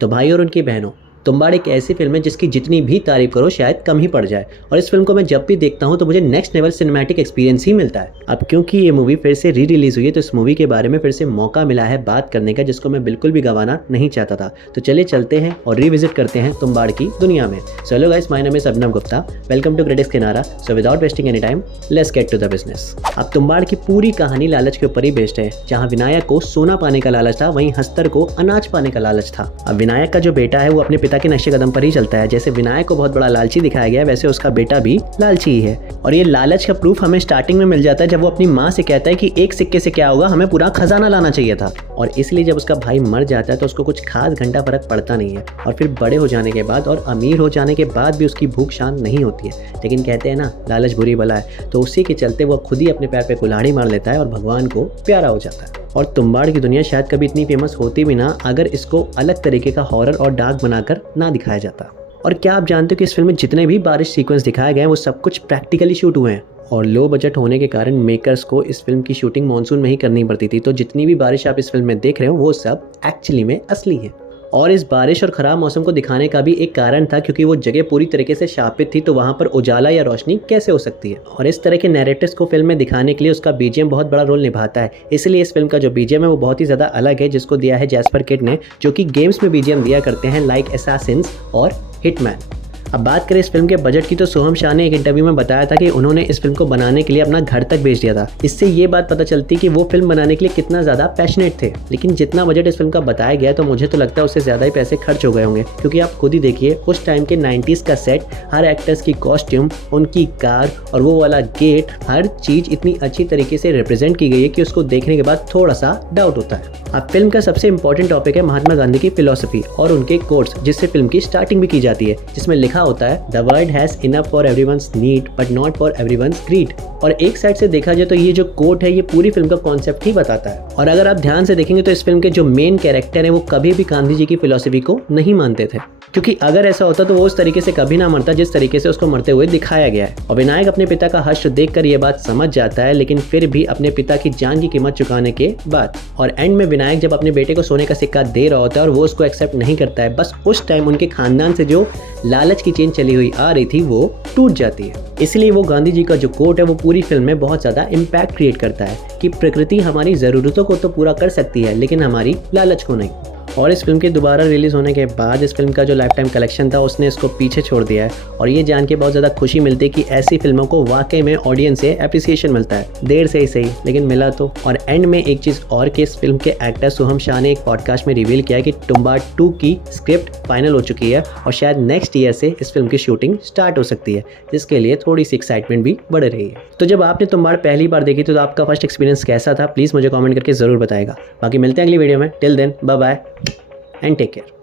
तो भाई और उनकी बहनों, तुम्बाड़ एक ऐसी फिल्म है जिसकी जितनी भी तारीफ करो शायद कम ही पड़ जाए। और इस फिल्म को मैं जब भी देखता हूँ तो मुझे नेक्स्ट लेवल सिनेमैटिक एक्सपीरियंस ही मिलता है। अब क्योंकि ये मूवी फिर से री रिलीज हुई है तो इस मूवी के बारे में फिर से मौका मिला है बात करने का, जिसको मैं बिल्कुल भी गंवाना नहीं चाहता था। तो चलिए चलते हैं और रिविजिट करते हैं तुम्बाड़ की दुनिया में। So hello guys, my name is Abhinav Gupta, welcome to critics Kinara. So without wasting any time, let's get to the business. अब तुम्बाड़ की पूरी कहानी लालच के ऊपर ही बेस्ड है। जहाँ विनायक को सोना पाने का लालच था, वहीं हस्तर को अनाज पाने का लालच था। अब विनायक का जो बेटा है वो अपने पिता के नक्शे कदम पर ही चलता है। जैसे विनायक को बहुत बड़ा लालची दिखाया गया है, वैसे उसका बेटा भी लालची ही है। और ये लालच का प्रूफ हमें स्टार्टिंग में मिल जाता है जब वो अपनी माँ से कहता है कि एक सिक्के से क्या होगा, हमें पूरा खजाना लाना चाहिए था। और इसलिए जब उसका भाई मर जाता है तो उसको कुछ खास घंटा फर्क पड़ता नहीं है। और फिर बड़े हो जाने के बाद और अमीर हो जाने के बाद भी उसकी भूख शांत नहीं होती है। लेकिन कहते हैं ना, लालच बुरी बला है, तो उसी के चलते वो खुद ही अपने पैर पे कुल्हाड़ी मार लेता है और भगवान को प्यारा हो जाता है। और तुम्बाड़ की दुनिया शायद कभी इतनी फेमस होती भी ना अगर इसको अलग तरीके का हॉरर और डार्क बनाकर ना दिखाया जाता। और क्या आप जानते हो कि इस फिल्म में जितने भी बारिश सीक्वेंस दिखाए गए हैं वो सब कुछ प्रैक्टिकली शूट हुए हैं। और लो बजट होने के कारण मेकर्स को इस फिल्म की शूटिंग मानसून में ही करनी पड़ती थी। तो जितनी भी बारिश आप इस फिल्म में देख रहे हो वो सब एक्चुअली में असली है। और इस बारिश और ख़राब मौसम को दिखाने का भी एक कारण था, क्योंकि वो जगह पूरी तरीके से शापित थी, तो वहाँ पर उजाला या रोशनी कैसे हो सकती है। और इस तरह के नैरेटिव्स को फिल्म में दिखाने के लिए उसका बीजीएम बहुत बड़ा रोल निभाता है। इसलिए इस फिल्म का जो बीजीएम है वो बहुत ही ज़्यादा अलग है, जिसको दिया है जैस्पर किड ने, जो कि गेम्स में बीजीएम दिया करते हैं लाइक असैसिन्स और हिटमैन। अब बात करें इस फिल्म के बजट की, तो सोहम शाह ने एक इंटरव्यू में बताया था कि उन्होंने इस फिल्म को बनाने के लिए अपना घर तक बेच दिया था। इससे ये बात पता चलती कि वो फिल्म बनाने के लिए कितना ज़्यादा पैशनेट थे। लेकिन जितना बजट इस फिल्म का बताया गया तो मुझे तो लगता है उससे ज़्यादा ही पैसे खर्च हो गए होंगे, क्योंकि आप खुद ही देखिए उस टाइम के 90s का सेट, हर एक्टर्स की कॉस्ट्यूम, उनकी कार और वो वाला गेट, हर चीज़ इतनी अच्छी तरीके से रिप्रेजेंट की गई है कि उसको देखने के बाद थोड़ा सा डाउट होता है। अब फिल्म का सबसे इंपॉर्टेंट टॉपिक है महात्मा गांधी की फिलॉसफी और उनके कोट्स, जिससे फिल्म की स्टार्टिंग भी की जाती है, जिसमें लिखा होता है the world has enough for everyone's need but not for everyone's greed. और एक साइड से देखा जाए तो ये जो कोट है ये पूरी फिल्म का कॉन्सेप्ट ही बताता है। और अगर आप ध्यान से देखेंगे तो इस फिल्म के जो मेन कैरेक्टर है वो कभी भी गांधी जी की फिलॉसफी को नहीं मानते थे, क्योंकि अगर ऐसा होता तो वो उस तरीके से कभी ना मरता जिस तरीके से उसको मरते हुए दिखाया गया है। और विनायक अपने पिता का हश्र देखकर ये बात समझ जाता है, लेकिन फिर भी अपने पिता की जान की कीमत चुकाने के बाद। और एंड में विनायक जब अपने बेटे को सोने का सिक्का दे रहा होता है और वो उसको एक्सेप्ट नहीं करता है, बस उस टाइम उनके खानदान से जो लालच की चेन चली हुई आ रही थी वो टूट जाती है। इसलिए वो गांधी जी का जो कोट है वो पूरी फिल्म में बहुत ज़्यादा इम्पैक्ट क्रिएट करता है कि प्रकृति हमारी ज़रूरतों को तो पूरा कर सकती है लेकिन हमारी लालच को नहीं। और इस फिल्म के दोबारा रिलीज़ होने के बाद इस फिल्म का जो लाइफ टाइम कलेक्शन था उसने इसको पीछे छोड़ दिया है। और ये जान के बहुत ज़्यादा खुशी मिलती है कि ऐसी फिल्मों को वाकई में ऑडियंस से एप्रिसिएशन मिलता है, देर से ही सही लेकिन मिला तो। और एंड में एक चीज़ और कि इस फिल्म के एक्टर सोहम शाह ने एक पॉडकास्ट में रिवील किया कि तुम्बाड़ 2 की स्क्रिप्ट फाइनल हो चुकी है और शायद नेक्स्ट ईयर से इस फिल्म की शूटिंग स्टार्ट हो सकती है, जिसके लिए थोड़ी सी एक्साइटमेंट भी बढ़ रही है। तो जब आपने तुम्बाड़ पहली बार देखी तो आपका फर्स्ट एक्सपीरियंस कैसा था, प्लीज़ मुझे कॉमेंट करके ज़रूर बताएगा। बाकी मिलते हैं अगली वीडियो में। Till then, bye bye and take care.